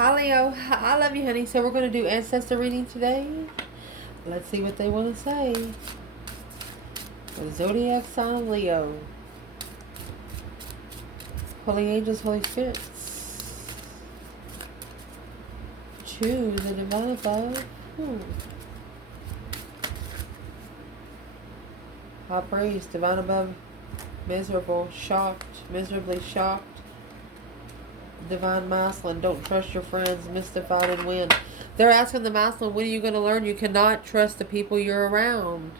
Hi Leo, I love you honey. So we're going to do ancestor reading today. Let's see what they want to say. For the zodiac sign Leo. Holy angels, Holy spirits. Choose a divine above. High praise, divine above, miserable, shocked, miserably shocked. Divine masculine, don't trust your friends, mystified and win. They're asking the masculine, when are you going to learn you cannot trust the people you're around?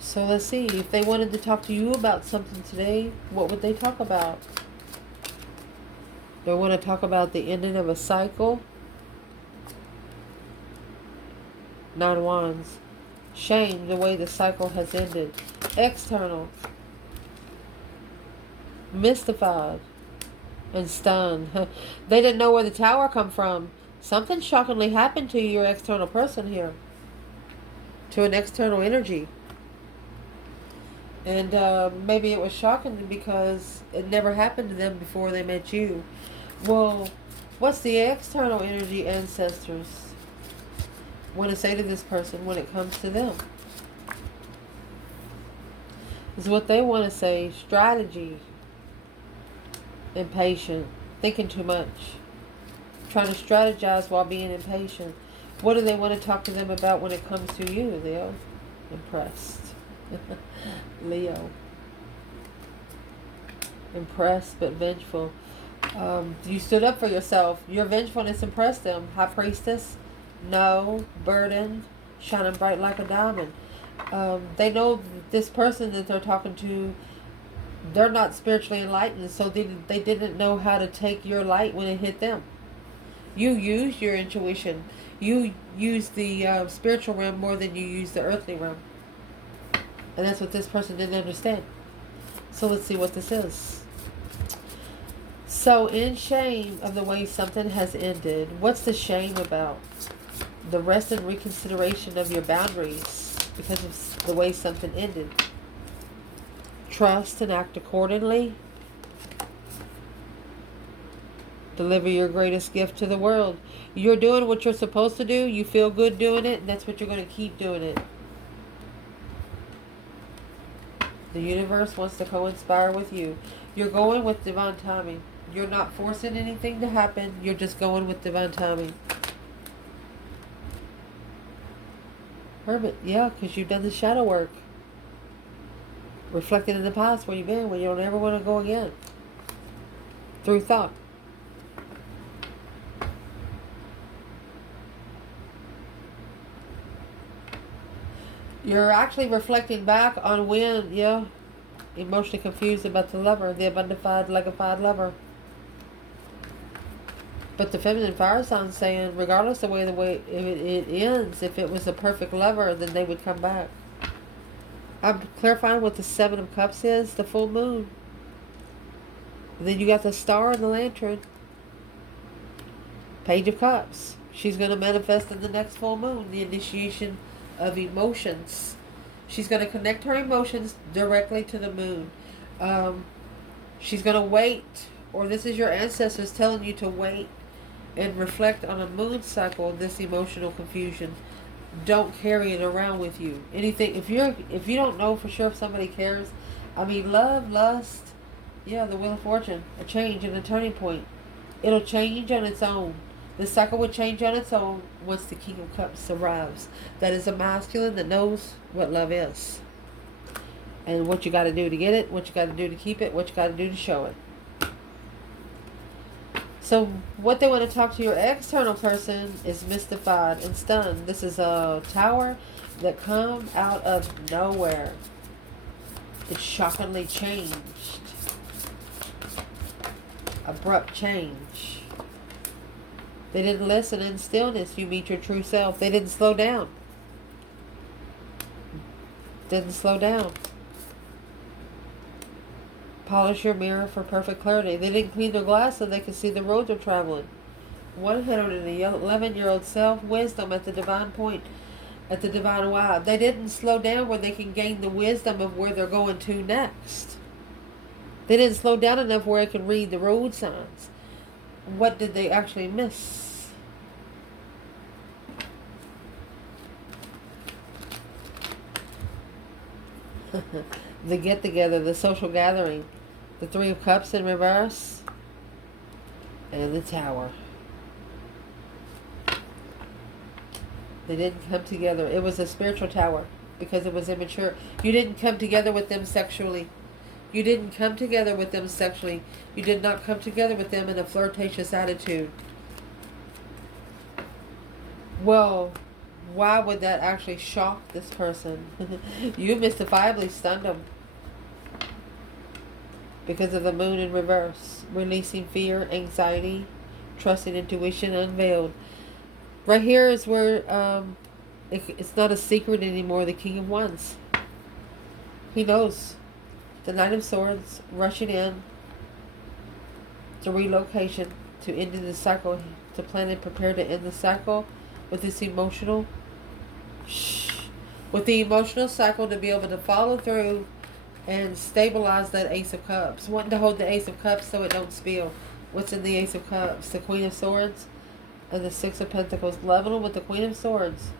So let's see, if they wanted to talk to you about something today, what would they talk about? They want to talk about the ending of a cycle. 9 wands. Shame the way the cycle has ended. External. Mystified and stunned. They didn't know where the tower come from. Something shockingly happened to your external person here. To an external energy. And maybe it was shocking because it never happened to them before they met you. Well, what's the external energy ancestors want to say to this person when it comes to them? Is what they want to say. Strategy. Impatient. Thinking too much. Trying to strategize while being impatient. What do they want to talk to them about when it comes to you, Leo? Impressed. Leo. Impressed but vengeful. You stood up for yourself. Your vengefulness impressed them. High priestess. No. Burdened. Shining bright like a diamond. They know this person that they're talking to, they're not spiritually enlightened, so they didn't know how to take your light when it hit them. You use your intuition. You use the spiritual realm more than you use the earthly realm. And that's what this person didn't understand. So let's see what this is. So in shame of the way something has ended, what's the shame about? The rest and reconsideration of your boundaries because of the way something ended. Trust and act accordingly. Deliver your greatest gift to the world. You're doing what you're supposed to do. You feel good doing it, and that's what you're going to keep doing it. The universe wants to co-inspire with you. You're going with divine timing. You're not forcing anything to happen. You're just going with divine timing. Hermit, yeah, because you've done the shadow work. Reflecting in the past where you've been, when you don't ever want to go again. Through thought. You're actually reflecting back on when, emotionally confused about the lover, the abundified, legified lover. But the feminine fire sign saying, regardless of the way it ends, if it was a perfect lover, then they would come back. I'm clarifying what the 7 of Cups is, the full moon. And then you got the star and the lantern. Page of Cups. She's going to manifest in the next full moon, the initiation of emotions. She's going to connect her emotions directly to the moon. She's going to wait, or this is your ancestors telling you to wait and reflect on a moon cycle of this emotional confusion. Don't carry it around with you. Anything, if you don't know for sure if somebody cares, love, lust, the wheel of fortune, a change and a turning point. It'll change on its own. The cycle will change on its own once the King of Cups arrives. That is a masculine that knows what love is. And what you got to do to get it, what you got to do to keep it, what you got to do to show it. So what they want to talk to your external person is mystified and stunned. This is a tower that come out of nowhere. It's shockingly changed. Abrupt change. They didn't listen. In stillness you meet your true self. They didn't slow down. Didn't slow down. Polish your mirror for perfect clarity. They didn't clean their glass so they could see the road they're traveling. 111-year-old self, wisdom at the divine point, at the divine why. They didn't slow down where they can gain the wisdom of where they're going to next. They didn't slow down enough where they can read the road signs. What did they actually miss? The get-together, the social gathering. The Three of Cups in reverse. And the Tower. They didn't come together. It was a spiritual tower because it was immature. You didn't come together with them sexually. You didn't come together with them sexually. You did not come together with them in a flirtatious attitude. Well, why would that actually shock this person? You mystifiably stunned them because of the moon in reverse. Releasing fear, anxiety, trusting intuition unveiled. Right here is where it's not a secret anymore. The King of Wands. He knows. The Knight of Swords rushing in to relocation, to ending the cycle, to plan and prepare to end the cycle with this emotional, with the emotional cycle, to be able to follow through and stabilize that Ace of Cups. Wanting to hold the Ace of Cups so it don't spill. What's in the Ace of Cups? The Queen of Swords and the Six of Pentacles. Level with the Queen of Swords.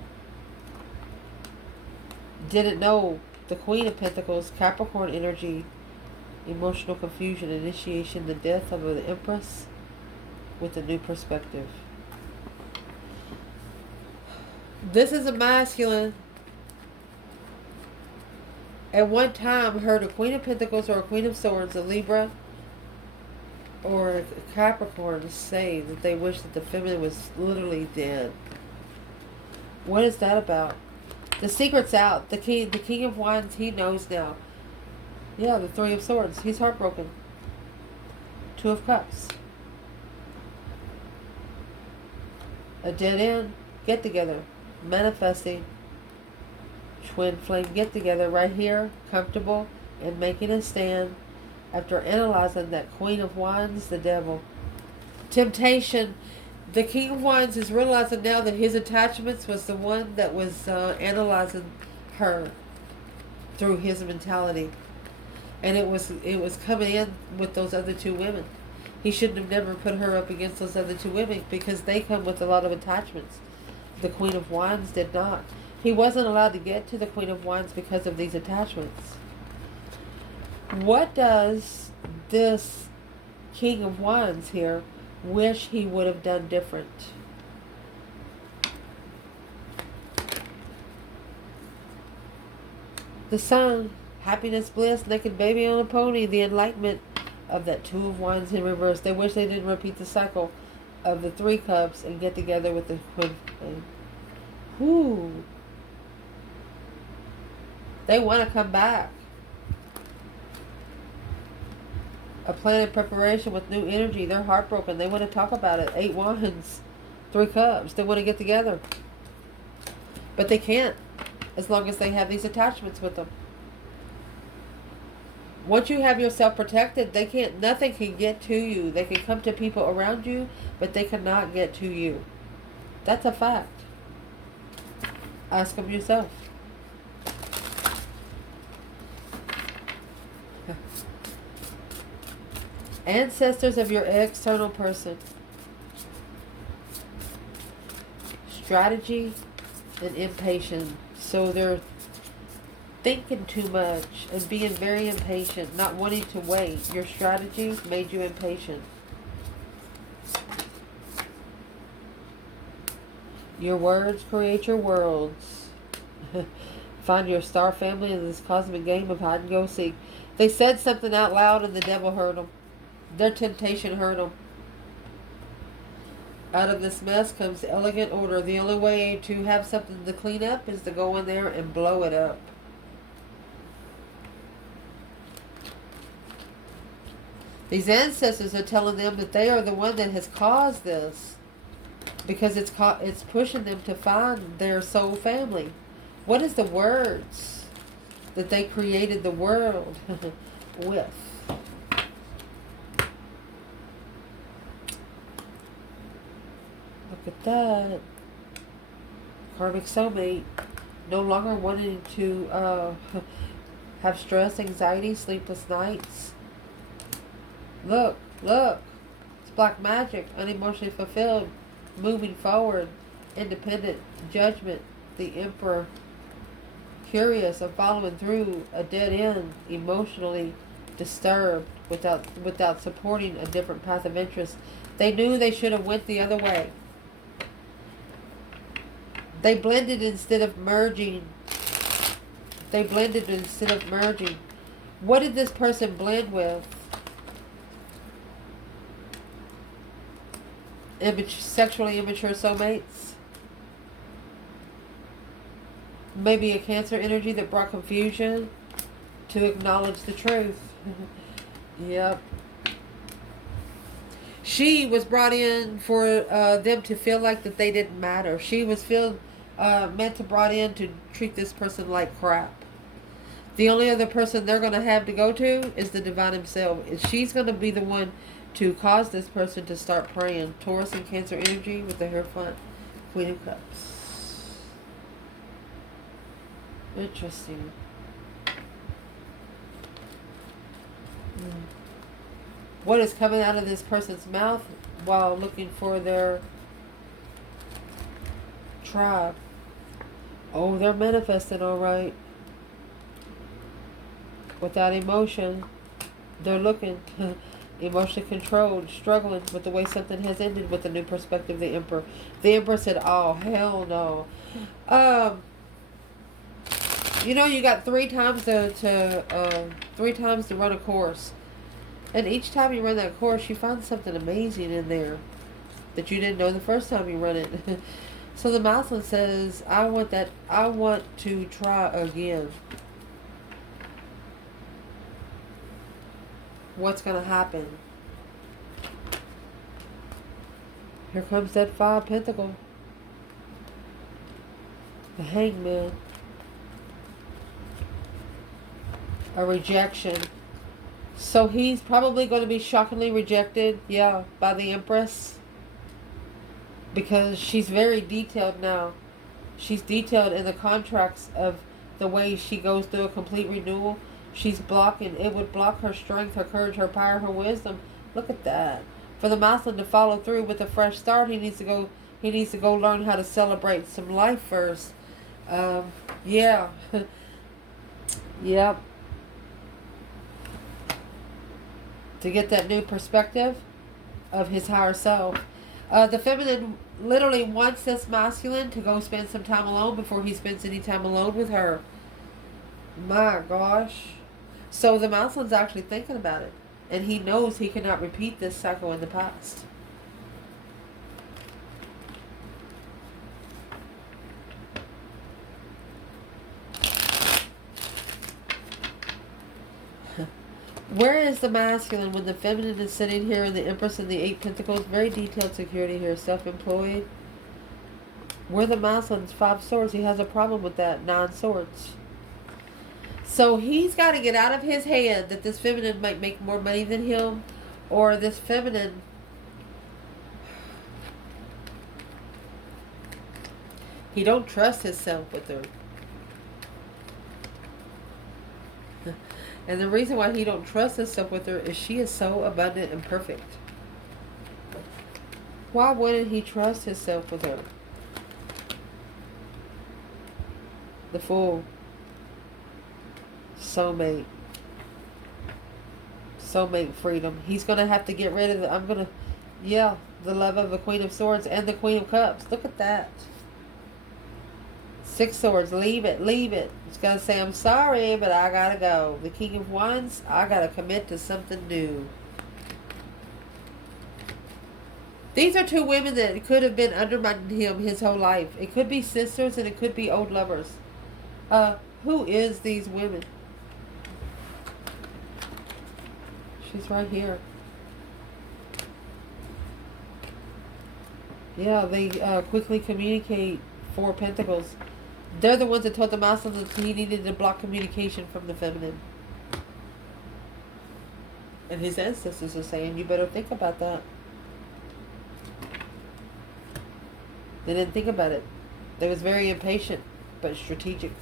Didn't know the Queen of Pentacles, Capricorn energy, emotional confusion, initiation, the death of the Empress with a new perspective. This is a masculine. At one time heard a Queen of Pentacles or a Queen of Swords, a Libra or a Capricorn, say that they wish that the feminine was literally dead. What is that about? The secret's out. The king of Wands, he knows now. Yeah, the Three of Swords. He's heartbroken. Two of Cups. A dead end. Get together. Manifesting. Twin flame get together right here. Comfortable and making a stand. After analyzing that Queen of Wands, the Devil. Temptation. The King of Wands is realizing now that his attachments was the one that was analyzing her through his mentality. And it was coming in with those other two women. He shouldn't have never put her up against those other two women because they come with a lot of attachments. The Queen of Wands did not. He wasn't allowed to get to the Queen of Wands because of these attachments. What does this King of Wands here wish he would have done different? The Sun, happiness, bliss, naked baby on a pony, the enlightenment of that Two of Wands in reverse. They wish they didn't repeat the cycle of the Three Cups and get together with the Queen. Ooh. They want to come back. A plan of preparation with new energy. They're heartbroken. They want to talk about it. 8 Wands, 3 Cups. They want to get together. But they can't as long as they have these attachments with them. Once you have yourself protected, they can't. Nothing can get to you. They can come to people around you, but they cannot get to you. That's a fact. Ask them yourself. Ancestors of your external person. Strategy and impatience. So they're thinking too much and being very impatient, not wanting to wait. Your strategy made you impatient. Your words create your worlds. Find your star family in this cosmic game of hide and go seek. They said something out loud and the devil heard them. Their temptation hurt them. Out of this mess comes elegant order. The only way to have something to clean up is to go in there and blow it up. These ancestors are telling them that they are the one that has caused this, because it's pushing them to find their soul family. What is the words that they created the world with? Look at that. Karmic soulmate. No longer wanting to have stress, anxiety, sleepless nights. Look. It's black magic, unemotionally fulfilled, moving forward, independent, judgment, the emperor, curious of following through, a dead end, emotionally disturbed, without supporting a different path of interest. They knew they should have went the other way. They blended instead of merging. They blended instead of merging. What did this person blend with? Sexually immature soulmates? Maybe a Cancer energy that brought confusion to acknowledge the truth. Yep. She was brought in for them to feel like that they didn't matter. She was meant to brought in to treat this person like crap. The only other person they're going to have to go to is the divine himself. She's going to be the one to cause this person to start praying. Taurus and Cancer energy with the Hierophant, Queen of Cups. Interesting. What is coming out of this person's mouth while looking for their tribe? Oh, they're manifesting all right. Without emotion, they're looking emotionally controlled, struggling with the way something has ended with the new perspective of the Emperor. The Emperor said, oh, hell no. You know, you got 3 times to run a course. And each time you run that course, you find something amazing in there that you didn't know the first time you run it. So the Mousland says, I want to try again. What's going to happen? Here comes that 5 Pentacle. The Hangman. A rejection. So he's probably going to be shockingly rejected, yeah, by the Empress. Because she's very detailed now. She's detailed in the contracts of the way she goes through a complete renewal. She's blocking. It would block her strength, her courage, her power, her wisdom. Look at that. For the Mousland to follow through with a fresh start, he needs to go learn how to celebrate some life first. Yeah. Yep. To get that new perspective of his higher self. The feminine literally wants this masculine to go spend some time alone before he spends any time alone with her. My gosh. So the Mouseland's actually thinking about it. And he knows he cannot repeat this cycle in the past. Where is the masculine when the feminine is sitting here and the Empress and the 8 Pentacles? Very detailed security here. Self-employed. Where the Mouseland's 5 Swords. He has a problem with that. 9 Swords. So he's got to get out of his head that this feminine might make more money than him. Or this feminine... He don't trust himself with her. And the reason why he don't trust himself with her is she is so abundant and perfect. Why wouldn't he trust himself with her? The Fool. Soulmate. Soulmate freedom. He's going to have to get rid of it. The love of the Queen of Swords and the Queen of Cups. Look at that. 6 Swords, leave it, leave it. It's going to say, I'm sorry, but I got to go. The King of Wands, I got to commit to something new. These are 2 women that could have been undermining him his whole life. It could be sisters and it could be old lovers. Who is these women? She's right here. Yeah, they quickly communicate. 4 Pentacles. They're the ones that told the Master that he needed to block communication from the feminine. And his ancestors are saying, you better think about that. They didn't think about it. They was very impatient, but strategic.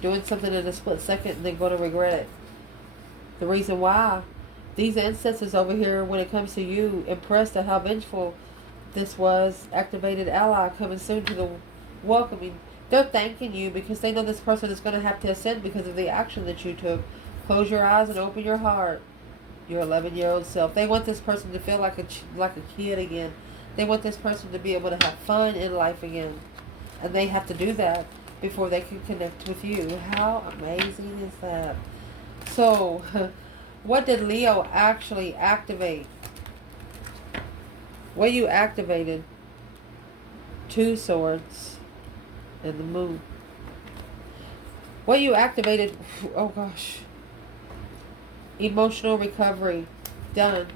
Doing something in a split second and then going to regret it. The reason why These ancestors over here, when it comes to you, impressed at how vengeful this was. Activated ally coming soon to the welcoming. They're thanking you because they know this person is going to have to ascend because of the action that you took. Close your eyes and open your heart. Your 11-year-old self. They want this person to feel like a kid again. They want this person to be able to have fun in life again. And they have to do that before they can connect with you. How amazing is that? So, what did Leo actually activate? What you activated? 2 swords and the moon. What you activated, oh gosh. Emotional recovery. Done.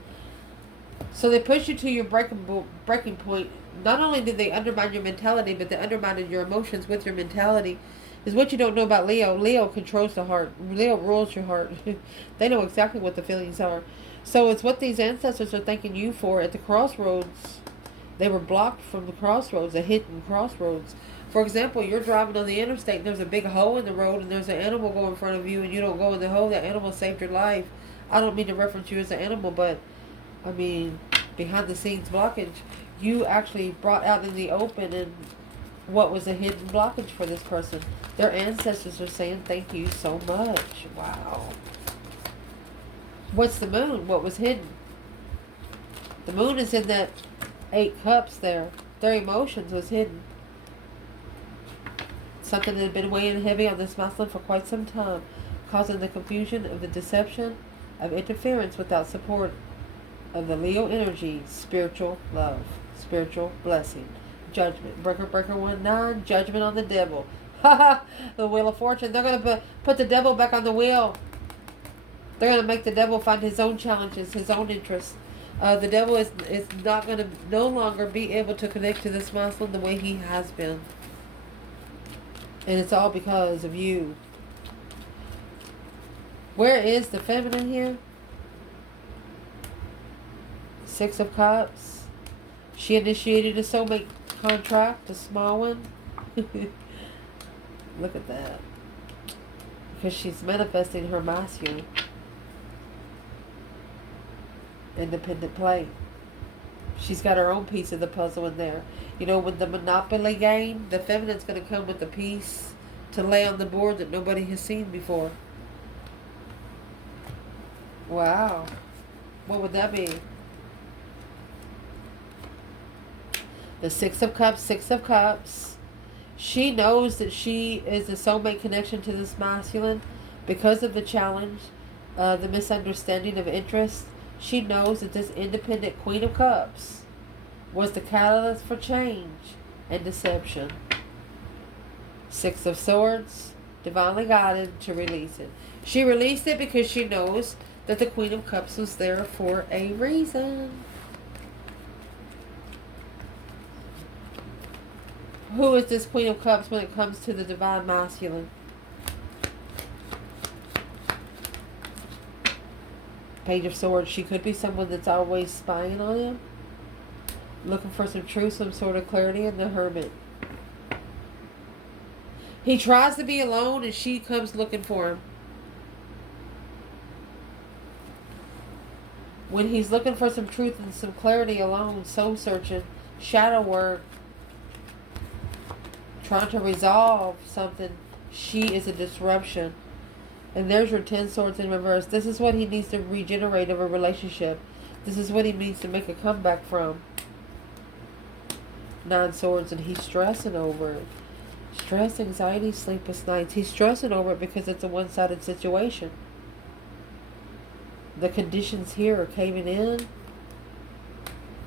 So they push you to your breaking point. Not only did they undermine your mentality, but they undermined your emotions with your mentality. Is what you don't know about Leo. Leo controls the heart. Leo rules your heart. They know exactly what the feelings are. So it's what these ancestors are thanking you for at the crossroads. They were blocked from the crossroads, a hidden crossroads. For example, you're driving on the interstate and there's a big hole in the road and there's an animal going in front of you and you don't go in the hole. That animal saved your life. I don't mean to reference you as an animal, but I mean, behind the scenes blockage, you actually brought out in the open and what was a hidden blockage for this person. Their ancestors are saying thank you so much. Wow. What's the moon? What was hidden? The moon is in that 8 cups there. Their emotions was hidden. Something that had been weighing heavy on this masculine for quite some time, causing the confusion of the deception of interference without support of the Leo energy, spiritual love, spiritual blessing, judgment. Breaker 19, judgment on the devil. Ha ha! The wheel of fortune. They're going to put the devil back on the wheel. They're going to make the devil find his own challenges, his own interests. The devil is not going to no longer be able to connect to this masculine the way he has been. And it's all because of you. Where is the feminine here? 6 of Cups. She initiated a soulmate contract, a small one. Look at that. Because she's manifesting her masculine. Independent play. She's got her own piece of the puzzle in there. You know, with the Monopoly game, the feminine's going to come with a piece to lay on the board that nobody has seen before. Wow. What would that be? The 6 of Cups, 6 of Cups. She knows that she is a soulmate connection to this masculine because of the challenge, the misunderstanding of interest. She knows that this independent Queen of Cups was the catalyst for change and deception. 6 of Swords, divinely guided to release it. She released it because she knows that the Queen of Cups was there for a reason. Who is this Queen of Cups when it comes to the divine masculine? Page of Swords. She could be someone that's always spying on him, looking for some truth, some sort of clarity. In the Hermit, he tries to be alone and she comes looking for him. When he's looking for some truth and some clarity alone, soul searching, shadow work, trying to resolve something, she is a disruption. And there's your 10 swords in reverse. This is what he needs to regenerate of a relationship. This is what he needs to make a comeback from. 9 swords, and he's stressing over it. Stress, anxiety, sleepless nights. He's stressing over it because it's a one-sided situation. The conditions here are caving in.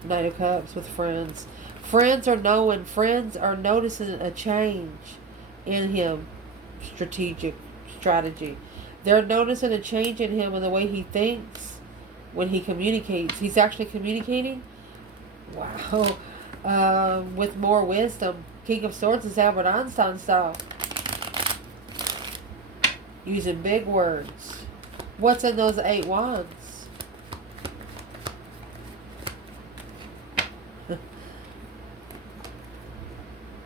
Knight of Cups with friends. Friends are knowing. Friends are noticing a change in him. Strategy. They're noticing a change in him in the way he thinks when he communicates. He's actually communicating. Wow. With more wisdom. King of Swords is Albert Einstein style. Using big words. What's in those 8 wands?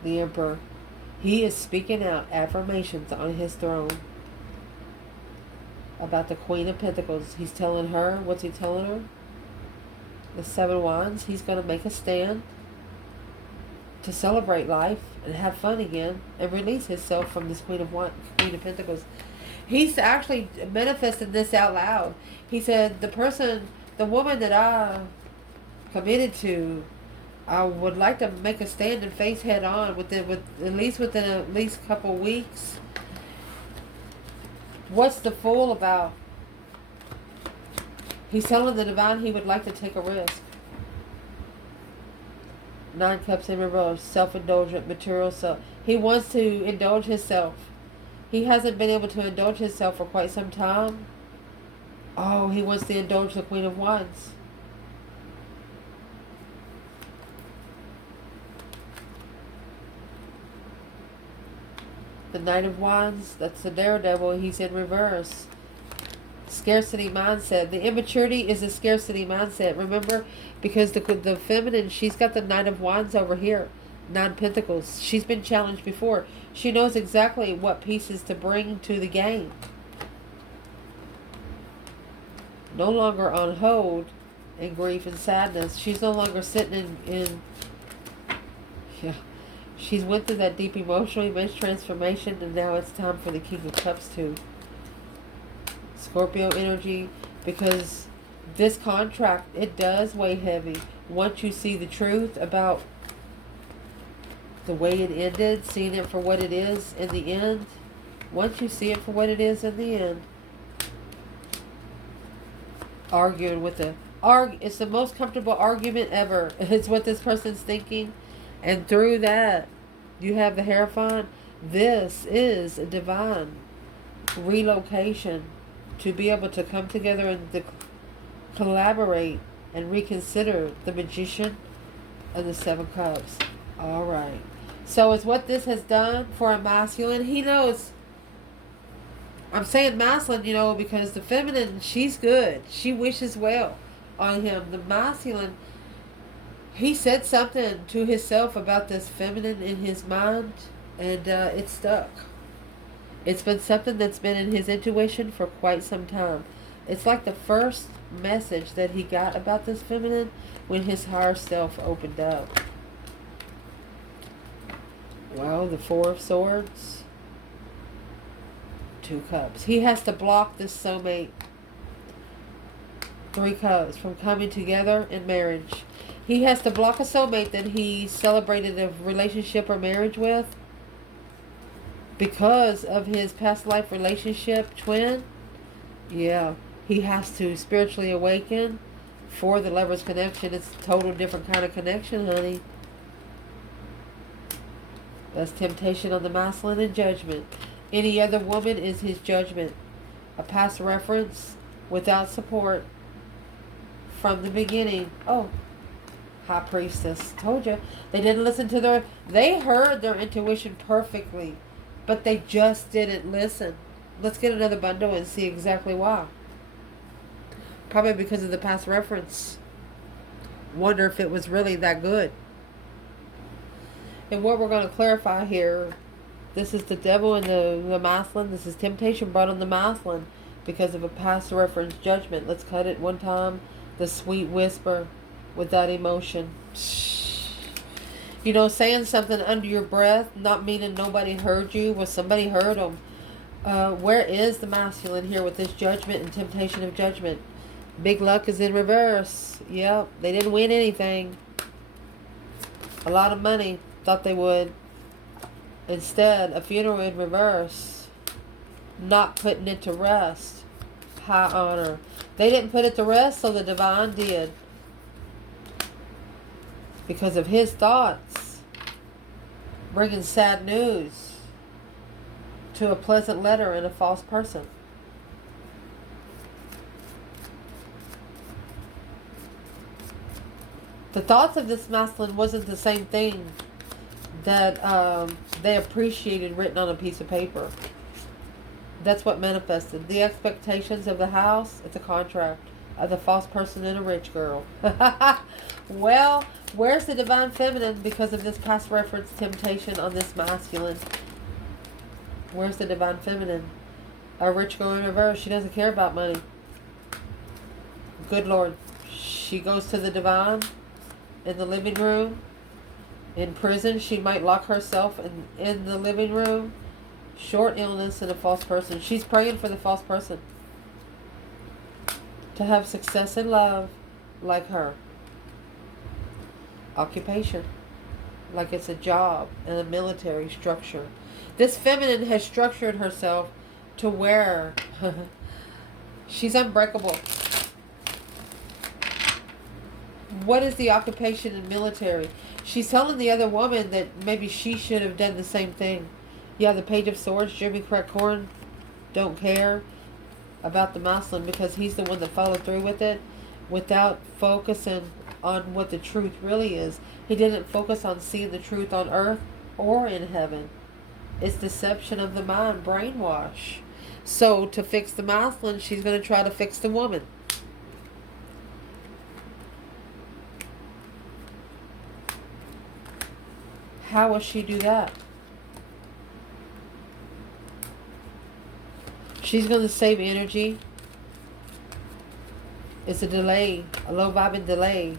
The Emperor. He is speaking out affirmations on his throne. about the Queen of Pentacles. He's telling her, what's he telling her? The Seven Wands. He's going to make a stand to celebrate life and have fun again and release himself from this Queen of Pentacles. He's actually manifested this out loud. He said, the woman that I committed to, I would like to make a stand and face head on within at least a couple weeks. What's the fool about? He's telling the divine he would like to take a risk. 9 Cups in reverse, self-indulgent, material self. He wants to indulge himself. He hasn't been able to indulge himself for quite some time. Oh, he wants to indulge the Queen of Wands. The Knight of Wands, that's the daredevil. He's in reverse. Scarcity mindset. The immaturity is a scarcity mindset. Remember, because the feminine, she's got the Knight of Wands over here. 9 Pentacles. She's been challenged before. She knows exactly what pieces to bring to the game. No longer on hold in grief and sadness. She's no longer sitting in yeah. She's went through that deep emotional immense transformation, and now it's time for the King of Cups to Scorpio energy, because this contract, it does weigh heavy. Once you see the truth about the way it ended, seeing it for what it is in the end, once you see it for what it is in the end, arguing with it's the most comfortable argument ever. It's what this person's thinking. And through that, you have the Hierophant. This is a divine relocation to be able to come together and collaborate and reconsider the Magician and the 7 Cups. All right. So it's what this has done for a masculine. He knows. I'm saying masculine, because the feminine, she's good. She wishes well on him. The masculine, he said something to himself about this feminine in his mind, and it stuck. It's been something that's been in his intuition for quite some time. It's like the first message that he got about this feminine when his higher self opened up. Well, the 4 of Swords, 2 Cups. He has to block this soulmate, 3 Cups, from coming together in marriage. He has to block a soulmate that he celebrated a relationship or marriage with because of his past life relationship twin. Yeah, he has to spiritually awaken for the Lover's connection. It's a total different kind of connection, honey. That's temptation on the masculine and judgment. Any other woman is his judgment. A past reference without support from the beginning. Oh, High Priestess. Told you. They didn't listen to they heard their intuition perfectly, but they just didn't listen. Let's get another bundle and see exactly why. Probably because of the past reference. Wonder if it was really that good. And what we're going to clarify here, this is the devil and the masculine. This is temptation brought on the masculine because of a past reference judgment. Let's cut it one time. The sweet whisper without emotion. Saying something under your breath, not meaning nobody heard you. Well, somebody heard them. Where is the masculine here with this judgment and temptation of judgment? Big luck is in reverse. Yep, they didn't win anything. A lot of money. Thought they would. Instead, a funeral in reverse. Not putting it to rest. High honor. They didn't put it to rest, so the divine did. Because of his thoughts. Bringing sad news to a pleasant letter and a false person. The thoughts of this masculine wasn't the same thing that they appreciated written on a piece of paper. That's what manifested. The expectations of the house, it's a contract of the false person and a rich girl. Well, where's the divine feminine because of this past reference temptation on this masculine? Where's the divine feminine? A rich girl in reverse. She doesn't care about money. Good Lord. She goes to the divine in the living room. In prison, she might lock herself in the living room. Short illness and a false person. She's praying for the false person to have success in love like her. Occupation. Like it's a job and a military structure. This feminine has structured herself to where she's unbreakable. What is the occupation in military? She's telling the other woman that maybe she should have done the same thing. Yeah, the Page of Swords, Jimmy Crack-Corn, don't care about the Muslim because he's the one that followed through with it without focusing on what the truth really is. He didn't focus on seeing the truth on earth or in heaven. It's deception of the mind, brainwash. So to fix the Muslim, she's going to try to fix the woman. How will she do that? She's going to save energy. It's a delay, a low vibing delay.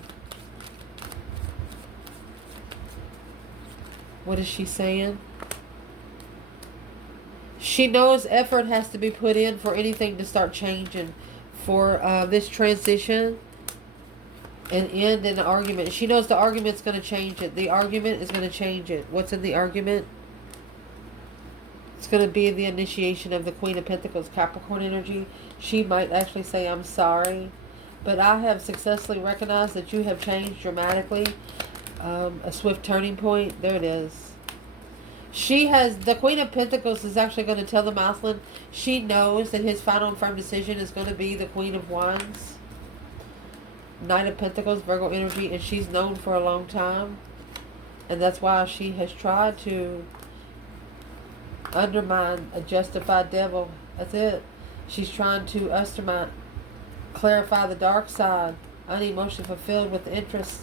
What is she saying? She knows effort has to be put in for anything to start changing. For this transition and end in the argument. She knows the argument's going to change it. The argument is going to change it. What's in the argument? It's going to be the initiation of the Queen of Pentacles, Capricorn energy. She might actually say, I'm sorry, but I have successfully recognized that you have changed dramatically. A swift turning point. There it is. She has, the Queen of Pentacles is actually going to tell the Muslim she knows that his final and firm decision is going to be the Queen of Wands. Knight of Pentacles, Virgo energy, and she's known for a long time. And that's why she has tried to undermine a justified devil. That's it. She's trying to undermine, clarify the dark side, unemotionally fulfilled with the interest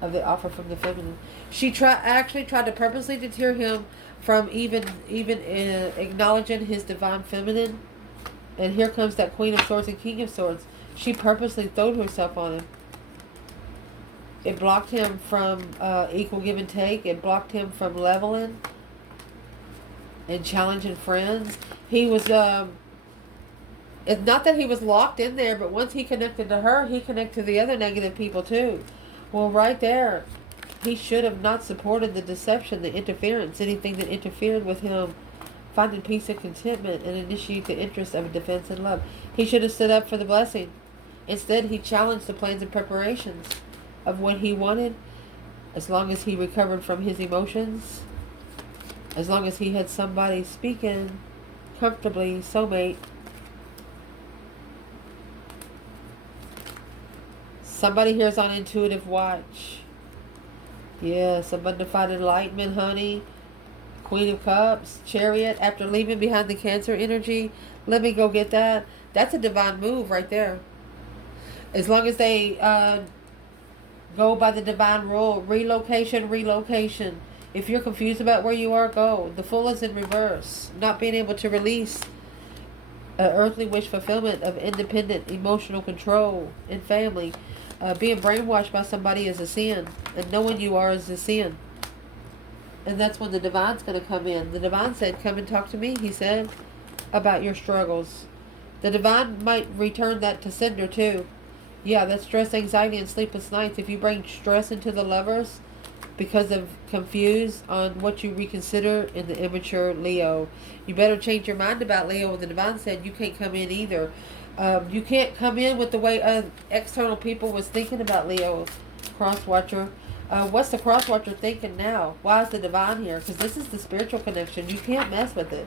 of the offer from the feminine. She actually tried to purposely deter him from even acknowledging his divine feminine. And here comes that Queen of Swords and King of Swords. She purposely threw herself on him. It blocked him from equal give and take. It blocked him from leveling and challenging friends. He was, it's not that he was locked in there, but once he connected to her, he connected to the other negative people too. Well, right there, he should have not supported the deception, the interference, anything that interfered with him finding peace and contentment and initiate the interest of defense and love. He should have stood up for the blessing. Instead, he challenged the plans and preparations of what he wanted, as long as he recovered from his emotions, as long as he had somebody speaking comfortably, soulmate. Somebody here is on intuitive watch. Yes, undefined enlightenment, honey. Queen of Cups, Chariot, after leaving behind the Cancer energy. Let me go get that. That's a divine move right there. As long as they go by the divine rule. Relocation, relocation. If you're confused about where you are, go. The Fool is in reverse. Not being able to release an earthly wish fulfillment of independent emotional control in family. Being brainwashed by somebody is a sin. And knowing you are is a sin. And that's when the divine's going to come in. The divine said, come and talk to me, he said, about your struggles. The divine might return that to sender too. Yeah, that's stress, anxiety, and sleepless nights. If you bring stress into the lovers because of confused on what you reconsider in the immature Leo, you better change your mind about Leo. The divine said you can't come in either. You can't come in with the way external people was thinking about Leo, cross-watcher. What's the cross-watcher thinking now? Why is the divine here? Because this is the spiritual connection. You can't mess with it.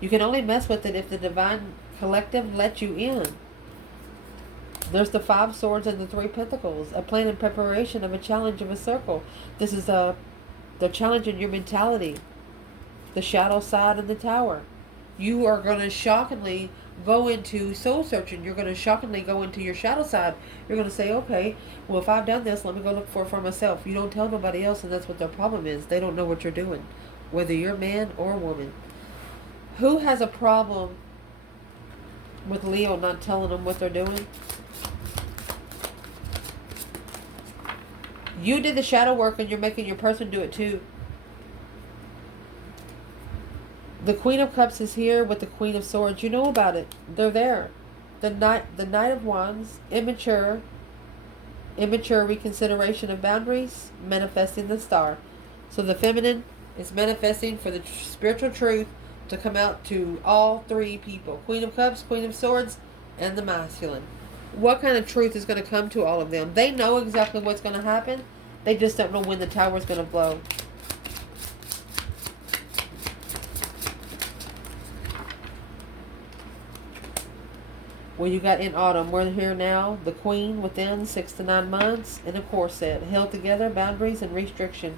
You can only mess with it if the divine collective lets you in. There's the 5 swords and the 3 pentacles. A plan and preparation of a challenge of a circle. This is they're challenging your mentality. The shadow side and the tower. You are going to shockingly go into soul searching. You're going to shockingly go into your shadow side. You're going to say, okay, well, if I've done this, let me go look for myself. You don't tell nobody else, and that's what their problem is. They don't know what you're doing, whether you're man or woman. Who has a problem with Leo not telling them what they're doing. You did the shadow work and you're making your person do it too. The Queen of Cups is here with the Queen of Swords. You know about it. They're there. The Knight of Wands, immature reconsideration of boundaries, manifesting the star. So the feminine is manifesting for the spiritual truth to come out to all three people. Queen of Cups, Queen of Swords, and the masculine. What kind of truth is going to come to all of them? They know exactly what's going to happen. They just don't know when the tower is going to blow. Well, you got in autumn. We're here now. The Queen within 6 to 9 months in a corset. Held together, boundaries and restriction.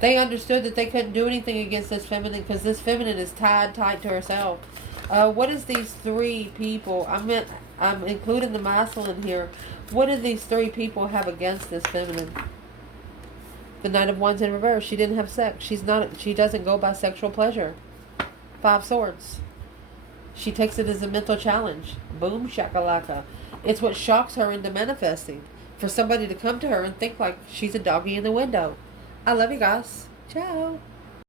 They understood that they couldn't do anything against this feminine because this feminine is tied tight to herself. What is these three people? I'm including the masculine here. What do these three people have against this feminine? The Knight of Wands in reverse. She didn't have sex. She doesn't go by sexual pleasure. 5 Swords. She takes it as a mental challenge. Boom shakalaka. It's what shocks her into manifesting. For somebody to come to her and think like she's a doggy in the window. I love you guys. Ciao.